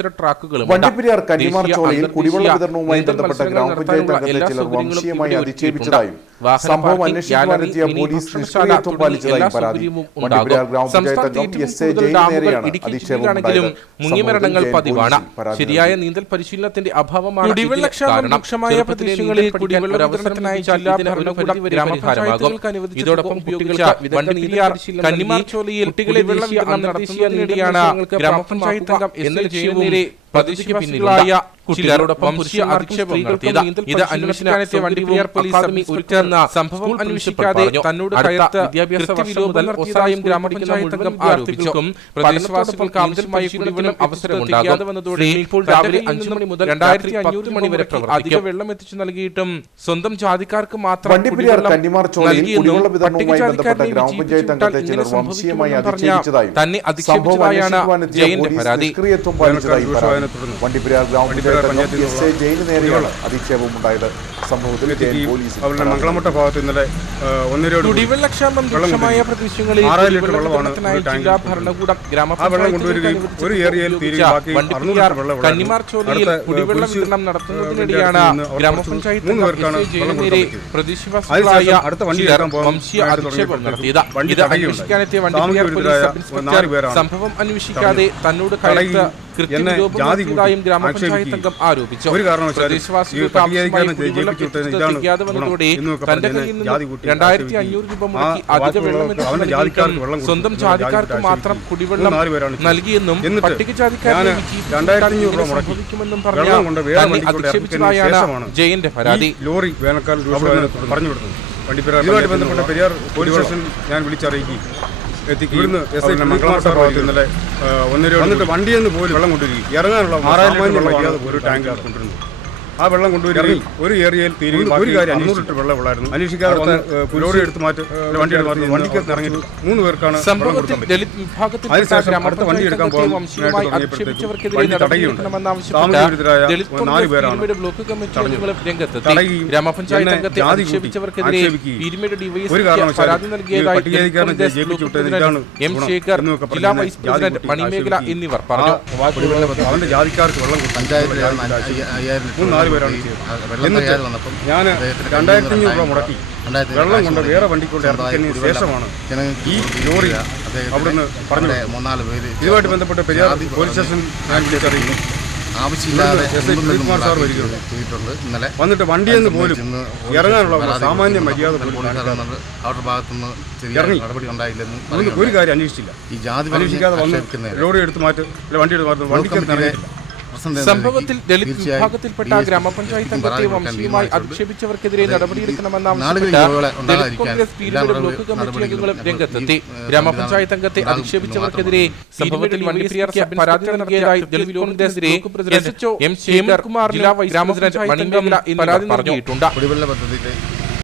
അനവസര ട്രാക്കുകളും വണ്ടിപ്പെരിയാർ കന്നിമാർച്ചോലയിൽ കുടിവെള്ള വിതരണവുമായി ബന്ധപ്പെട്ട ഗ്രാമപഞ്ചായത്ത് അംഗത്തെ ചിലർ വംശീയമായി അധിക്ഷേപിച്ചതായും സംഭവം അന്വേഷിക്കുവാനെത്തിയ പോലീസ് നിഷ്ക്രിയത്വം പാലിച്ചതായും പരാതി. വണ്ടിപ്പെരിയാർ ഗ്രാമപഞ്ചായത്ത് അംഗം എസ് എ ജെയിൻ നേരെയാണ് അധിക്ഷേപം. മുങ്ങിമരണങ്ങൾ പതിവാണ്. ശരിയായ നീന്തൽ പരിശീലനത്തിന്റെ അഭാവമാണ് ഇതോടൊപ്പം കന്നിമാർച്ചോലയിൽ കുട്ടികളെ വിതരണം നടത്തുന്നതിനിടെയാണ് ഗ്രാമപഞ്ചായത്ത് അംഗം എന്ന ജയവും പ്രതിക്ക് പിന്നിലായ കുട്ടികളോടൊപ്പം അധിക്ഷേപം നടത്തിയത്. ഇത് അന്വേഷിക്കാനെത്തിയ വണ്ടിപ്പെരിയാർ പോലീസ് ഒരുക്കുന്ന സംഭവം അന്വേഷിക്കാതെ തന്നോട് വിദ്യാഭ്യാസം ഗ്രാമപഞ്ചായത്ത് അംഗം ആരോപിച്ചു. പ്രദേശവാസികൾക്ക് ആവശ്യമായ കുടിവെള്ളം അവസരമുണ്ടാകും. ഇപ്പോൾ രാവിലെ 5 മണി മുതൽ 2500 മണി വരെ അധിക വെള്ളം എത്തിച്ചു നൽകിയിട്ടും സ്വന്തം ജാതിക്കാർക്ക് മാത്രം തന്നെ അധിക്ഷേപിച്ചതായാണ് ജയന്റെ പരാതി. വണ്ടിപ്പെരിയാർ ഗ്രാമപഞ്ചായത്ത് എസ് എ ജെയിൻ നേരെയാണ് അധിക്ഷേപമുണ്ടായത്. സംഭവത്തിൽ മംഗളമുട്ട ഭാഗത്ത് ഇന്നലെ കുടിവെള്ളക്ഷാമം രൂക്ഷമായ പ്രദേശങ്ങളിൽ ജില്ലാ ഭരണകൂടം കന്നിമാർച്ചോലയിൽ കുടിവെള്ള വിതരണം നടത്തുന്നതിനിടെയാണ് ഗ്രാമപഞ്ചായത്ത് നേരെ പ്രദേശവാസികളായ വംശീയ അധിക്ഷേപം നടത്തിയത്. ഇത് അന്വേഷിക്കാനെത്തിയ വണ്ടിപ്പെരിയാർ പോലീസ് സബ് ഇൻസ്പെക്ടർ സംഭവം അന്വേഷിക്കാതെ തന്നോട് കയർത്ത് കൃത്യരൂപം ഗ്രാമപഞ്ചായത്ത് അംഗം ആരോപിച്ചു. പ്രദേശവാസികൾക്ക് തന്റെ കയ്യിൽ നിന്ന് 2500 രൂപ മുടക്കി അധിക വെള്ളം സ്വന്തം ജാതിക്കാർക്ക് മാത്രം കുടിവെള്ളം നൽകിയെന്നും പട്ടികജാതിക്കാരെ സംഭവിക്കുമെന്നും പറഞ്ഞ് അധിക്ഷേപിച്ചതായാണ് ജയന്റെ പരാതി. ലോറി വേനൽക്കാലം പറഞ്ഞു വിടുന്നു. ഇതുമായിട്ട് ബന്ധപ്പെട്ട പെരിയാർ പോലീസ് സ്റ്റേഷൻ ഞാൻ വിളിച്ചറിയിക്കും. ഇവിടുന്ന് ഇന്നലെ വന്നിട്ട് വണ്ടിയെന്ന് പോലും വെള്ളം കൊണ്ടുവരികയും ഇറങ്ങാനുള്ള ഒരു ടാങ്ക് കൊണ്ടുവരുന്നു. ആ വെള്ളം കൊണ്ടുവരികയും ഒരു ഏരിയയിൽ ഒരു കാര്യം 500 ലിറ്റർ വെള്ളം ഉള്ളായിരുന്നു. അന്വേഷിക്കാതെ ലോറി എടുത്ത് മാറ്റി വണ്ടി എടുത്ത് വണ്ടിക്കകത്ത് ഇറങ്ങി 3 പേർക്കാണ് അതിനുശേഷം അടുത്ത വണ്ടി എടുക്കാൻ പോകാൻ വണ്ടി തടയുകയുണ്ട്. സാമൂഹ്യവിരുദ്ധരായ 4 പേരാണ് ഒരു കാരണവശാലും പട്ടികജാതിക്കാരനെ ജയിപ്പിച്ചു വിട്ടത് ഇതാണ് എന്നിവർ പറഞ്ഞു. അവന്റെ ജാതിക്കാർക്ക് വെള്ളം പഞ്ചായത്ത് 4 പേരാണ്. ഞാൻ 2500 രൂപ മുടക്കി വെള്ളം കൊണ്ട് വേറെ വണ്ടിക്കൊണ്ട് ഇറക്കുന്നതിന് ശേഷമാണ് ഈ ലോറി അവിടുന്ന് പറഞ്ഞു. ഇതുമായിട്ട് ബന്ധപ്പെട്ട് പെരിയാർ പോലീസ് സ്റ്റേഷൻ ഞാൻ വിളിച്ചറിയിക്കും. ആവശ്യമില്ലാതെ സാർ വന്നിട്ട് വണ്ടിയെന്ന് പോലും ഇറങ്ങാനുള്ള സാമാന്യ മര്യാദ അവരുടെ ഭാഗത്തുനിന്ന് നടപടി ഉണ്ടായില്ലെന്ന് ഒരു കാര്യം അന്വേഷിച്ചില്ല. ഈ ജാതി അന്വേഷിക്കാതെ വന്ന് ലോറി എടുത്ത് മാറ്റി വണ്ടി എടുത്ത് മാറ്റി വണ്ടിക്കകത്ത് ഇറങ്ങിയിട്ടില്ല. സംഭവത്തിൽ ദളിത് വിഭാഗത്തിൽപ്പെട്ട ഗ്രാമപഞ്ചായത്ത് അംഗത്തെ വംശീയമായി അധിക്ഷേപിച്ചവർക്കെതിരെ നടപടിയെടുക്കണമെന്നാവശ്യപ്പെട്ട് കോൺഗ്രസ് പീരുമേട് ബ്ലോക്ക് കമ്മിറ്റി അംഗങ്ങളും രംഗത്തെത്തി. ഗ്രാമപഞ്ചായത്ത് അംഗത്തെ അധിക്ഷേപിച്ചവർക്കെതിരെ സംഭവത്തിൽ വണ്ടിപ്പെരിയാർ പരാതി നൽകിയതായി ദളിത് കോൺഗ്രസിലെ SHO M. ശേഖർ കുമാർ ജില്ലാ വൈസ് പ്രസിഡന്റ് മണിമേഖല പരാതി നൽകിയിട്ടുണ്ട്. കുടിവെള്ള പദ്ധതിക്ക്